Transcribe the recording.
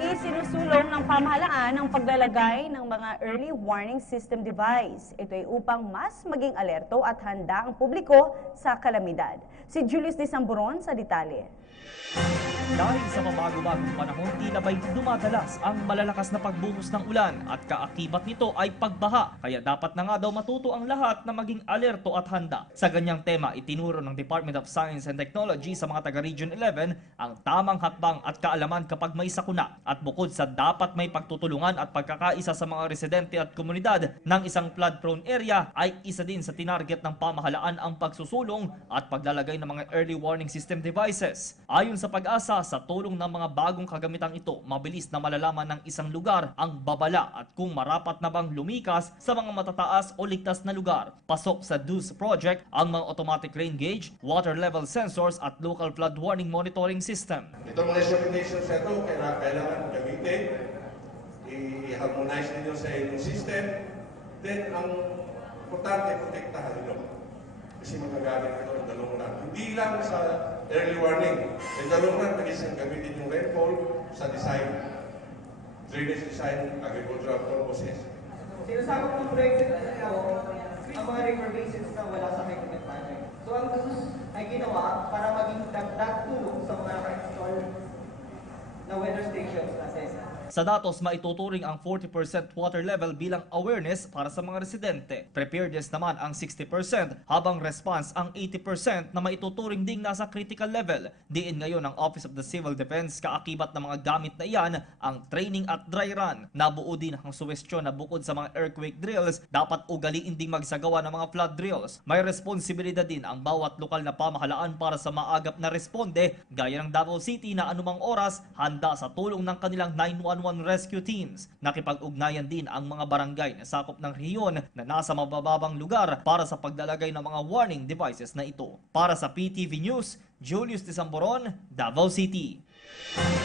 Isinusulong ng pamahalaan ang paglalagay ng mga early warning system device. Ito ay upang mas maging alerto at handa ang publiko sa kalamidad. Si Julius de Samburon sa detalye. Dahil sa mabago-bagong panahon, tila ba'y dumadalas ang malalakas na pagbuhos ng ulan at kaakibat nito ay pagbaha. Kaya dapat na nga daw matuto ang lahat na maging alerto at handa. Sa ganyang tema, itinuro ng Department of Science and Technology sa mga taga-Region 11 ang tamang hakbang at kaalaman kapag may sakuna. At bukod sa dapat may pagtutulungan at pagkakaisa sa mga residente at komunidad ng isang flood-prone area, ay isa din sa tinarget ng pamahalaan ang pagsusulong at paglalagay ng mga early warning system devices. Ayon sa Pag-asa, sa tulong ng mga bagong kagamitang ito, mabilis na malalaman ng isang lugar ang babala at kung marapat na bang lumikas sa mga matataas o ligtas na lugar. Pasok sa DUS project ang mga automatic rain gauge, water level sensors at local flood warning monitoring system. Itong mga recommendations na ito, kailangan gamitin, i-harmonize ninyo sa inyong system, then ang importante, protektahan nyo. Kasi magagamit ito ng dalawang run. Hindi lang sa early warning. Yung dalawang run, pwede siyang gamitin yung rainfall sa design. Drainage design, agricultural purposes. Sinasama ng proyekto ang mga river basins na wala sa Hector project. So ang DUS ay ginawa para maging dagdag tulong sa mga naka-install na weather stations natin. Sa datos, maituturing ang 40% water level bilang awareness para sa mga residente. Preparedness naman ang 60%, habang response ang 80% na maituturing ding nasa critical level. Diin ngayon ng Office of the Civil Defense kaakibat ng mga gamit na iyan ang training at dry run. Nabuo din ang suwestyon na bukod sa mga earthquake drills, dapat ugaliin ding magsagawa ng mga flood drills. May responsibilidad din ang bawat lokal na pamahalaan para sa maagap na responde, gaya ng Davao City na anumang oras handa sa tulong ng kanilang 911 rescue teams. Nakipag-ugnayan din ang mga barangay na sakop ng rehiyon na nasa mabababang lugar para sa paglalagay ng mga warning devices na ito. Para sa PTV News, Julius de Samburon, Davao City.